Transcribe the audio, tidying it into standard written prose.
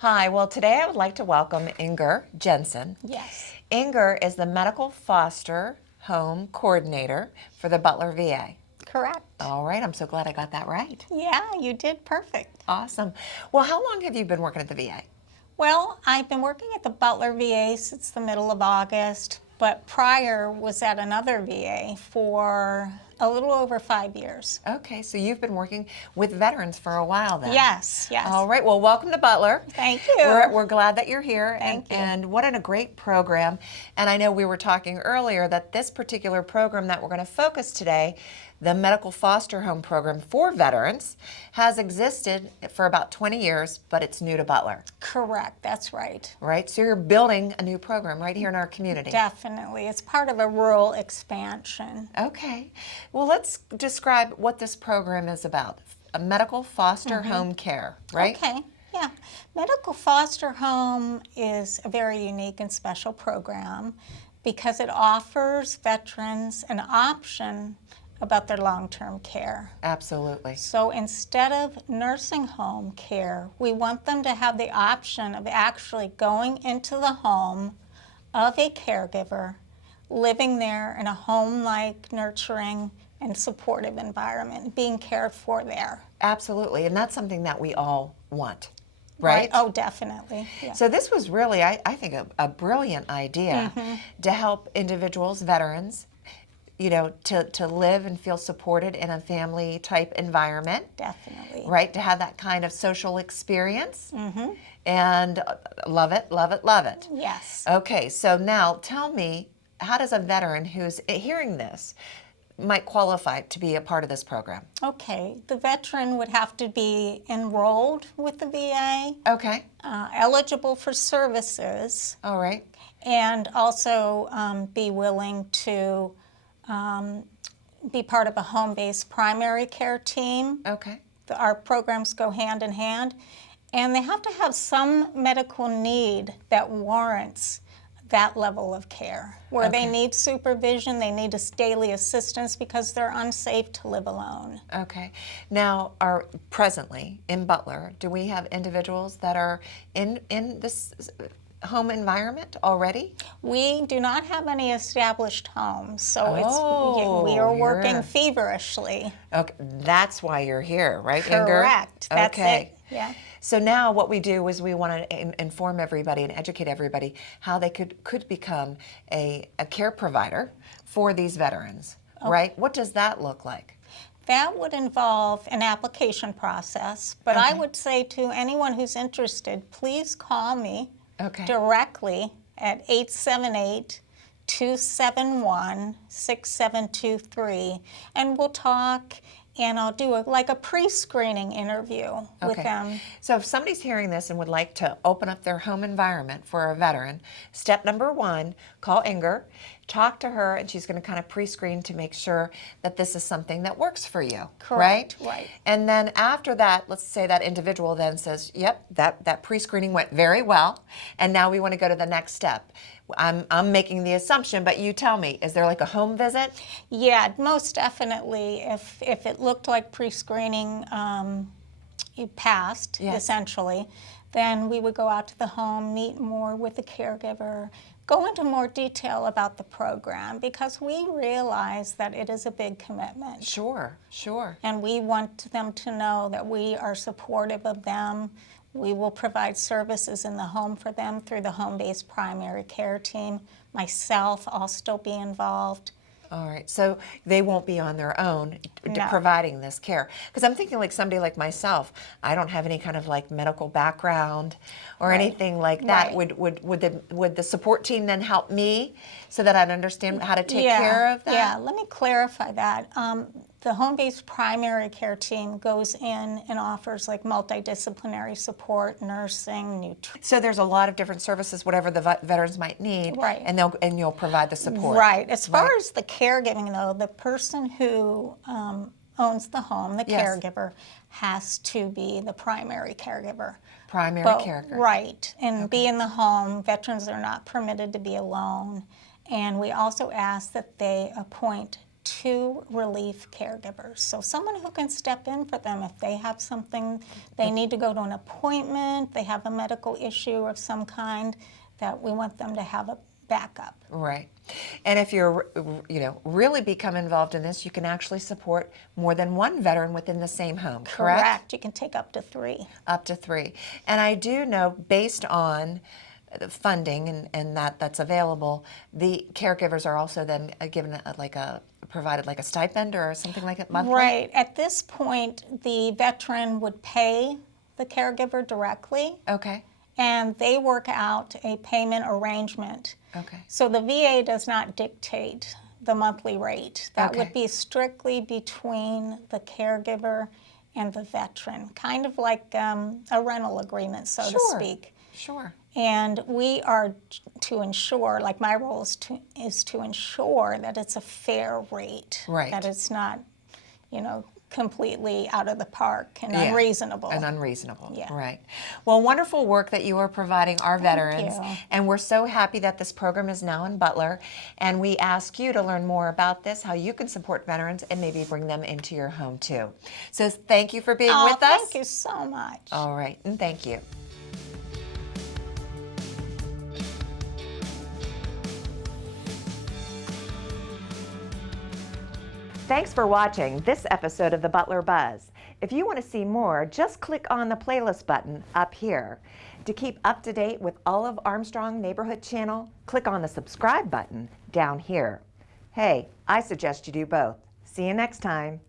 Hi, well today I would like to welcome Inger Jensen. Yes. Inger is the Medical Foster Home Coordinator for the Butler VA. Correct. All right, I'm so glad I got that right. Yeah, you did perfect. Awesome. Well, how long have you been working at the VA? Well, I've been working at the Butler VA since the middle of August, but prior was at another VA for a little over 5 years. Okay, so you've been working with veterans for a while then. Yes, yes. All right, well, welcome to Butler. Thank you. We're glad that you're here. Thank you. And what a great program. And I know we were talking earlier that this particular program that we're going to focus today, the Medical Foster Home Program for veterans, has existed for about 20 years, but it's new to Butler. Correct, that's right. Right, so you're building a new program right here in our community. Definitely. It's part of a rural expansion. Okay, well let's describe what this program is about. A medical foster home care, right? Okay, yeah. Medical foster home is a very unique and special program because it offers veterans an option about their long-term care. Absolutely. So instead of nursing home care, we want them to have the option of actually going into the home of a caregiver, living there in a home-like, nurturing, and supportive environment, being cared for there. Absolutely, and that's something that we all want, right? Oh, definitely. Yeah. So this was really, I think, a brilliant idea to help individuals, veterans, you know, to live and feel supported in a family type environment. Definitely. Right, to have that kind of social experience. And love it, love it, love it. Yes. Okay, so now tell me, how does a veteran who's hearing this might qualify to be a part of this program? Okay, the veteran would have to be enrolled with the VA, Okay, eligible for services, all right. and also be willing to be part of a home-based primary care team. Okay. Our programs go hand in hand, and they have to have some medical need that warrants that level of care, where they need supervision, they need daily assistance because they're unsafe to live alone. Okay. Now, presently in Butler, do we have individuals that are in this home environment already? We do not have any established homes, so we Oh, are working feverishly. Okay, that's why you're here, right, Inger? Correct. That's okay. it. Yeah. So now what we do is we want to inform everybody and educate everybody how they could become a care provider for these veterans, right? What does that look like? That would involve an application process, but I would say to anyone who's interested, please call me directly at 878-271-6723, and we'll talk, and I'll do a pre-screening interview with them. So if somebody's hearing this and would like to open up their home environment for a veteran, step number one, call Inger, talk to her, and she's going to kind of pre-screen to make sure that this is something that works for you. Correct. Right? And then after that, let's say that individual then says, yep, that pre-screening went very well, and now we want to go to the next step. I'm making the assumption, but you tell me, is there like a home visit? Yeah, most definitely. If it looked like pre-screening passed, essentially, then we would go out to the home, meet more with the caregiver, go into more detail about the program, because we realize that it is a big commitment. Sure, sure. And we want them to know that we are supportive of them. We will provide services in the home for them through the home-based primary care team. Myself, I'll still be involved. All right, so they won't be on their own providing this care. Because I'm thinking like somebody like myself, I don't have any kind of like medical background or anything like that. Would the support team then help me so that I'd understand how to take care of that? Yeah, let me clarify that. The home-based primary care team goes in and offers like multidisciplinary support, nursing, nutrition. So there's a lot of different services, whatever the veterans might need, and you'll provide the support. Right. As far as the caregiving, though, the person who owns the home, the caregiver, has to be the primary caregiver. Primary caregiver. Right, and be in the home. Veterans are not permitted to be alone. And we also ask that they appoint 2 relief caregivers. So someone who can step in for them if they have something, they need to go to an appointment, they have a medical issue of some kind, that we want them to have a backup. Right. And if you're, really become involved in this, you can actually support more than one veteran within the same home, correct? Correct. You can take up to 3. Up to 3. And I do know, based on the funding and that's available, the caregivers are also then given provided like a stipend or something like that monthly? Right. At this point, the veteran would pay the caregiver directly. Okay. And they work out a payment arrangement. Okay. So the VA does not dictate the monthly rate. That Okay. would be strictly between the caregiver and the veteran, kind of like a rental agreement, so to speak. Sure. And we are to ensure, like my role is to ensure that it's a fair rate. Right. That it's not, completely out of the park and Yeah. unreasonable. And unreasonable. Yeah. Right. Well, wonderful work that you are providing our veterans. you. And we're so happy that this program is now in Butler. And we ask you to learn more about this, how you can support veterans and maybe bring them into your home too. So thank you for being with us. Thank you so much. All right. And thank you. Thanks for watching this episode of the Butler Buzz. If you want to see more, just click on the playlist button up here. To keep up to date with all of Armstrong Neighborhood Channel, click on the subscribe button down here. Hey, I suggest you do both. See you next time.